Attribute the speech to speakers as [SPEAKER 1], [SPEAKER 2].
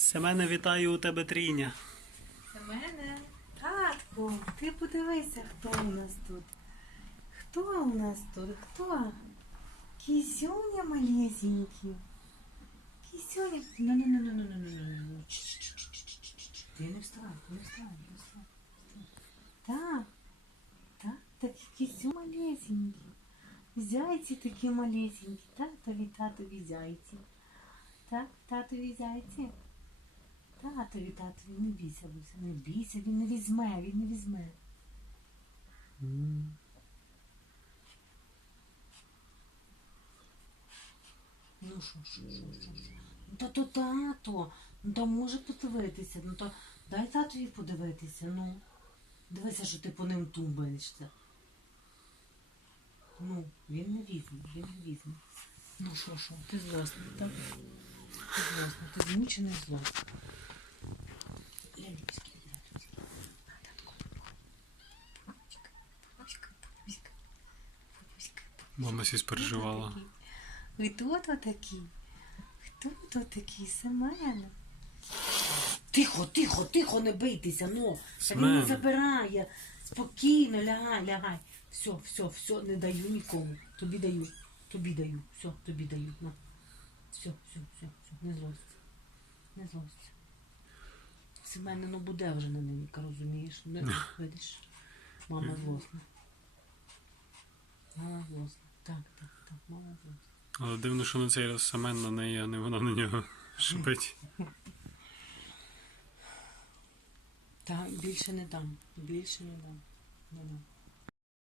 [SPEAKER 1] Семене, вітаю у тебе трійня.
[SPEAKER 2] Семене, татко, ти подивися, хто у нас тут. Хто у нас тут? Хто? Кізюня малесенький. Кізюня. ну ну ну ну ну ну ну Ти не вставай, не вставай, не вставай. Так, так, так кізю малесенький. Зяйці такі малесенькі, то татові зяйці. Так, тату зяйці. Татові, татові, не бійся, Буся, не бійся, він не візьме, він не візьме. Ну що, що, що, що? Ну то то тато, ну то може подивитися, ну то дай татові подивитися, ну. Дивися, що ти по ним тумбаєшся. Ну, він не візьме, він не візьме. Ну що, що, ти злосний, так? Ти злосний, ти змучений злосний.
[SPEAKER 1] Мама сісь переживала.
[SPEAKER 2] Хто то такий? Хто то такий? Семен? Тихо, тихо, тихо, не бийтеся, ну. Та він не забирає. Спокійно, лягай, лягай. Все, все, все, не даю нікому. Тобі даю, тобі даю, все, тобі даю. На. Все, все, все, все, не злосться. Не злосться. Семене, ну буде вже на ненька, розумієш? Не, видиш? Мама злосна. Мама злосна. Так, так, так, злосна.
[SPEAKER 1] Але дивно, що на цей раз Семен на неї, а не вона на нього шипить.
[SPEAKER 2] Так, більше не дам. Більше не дам. Не дам.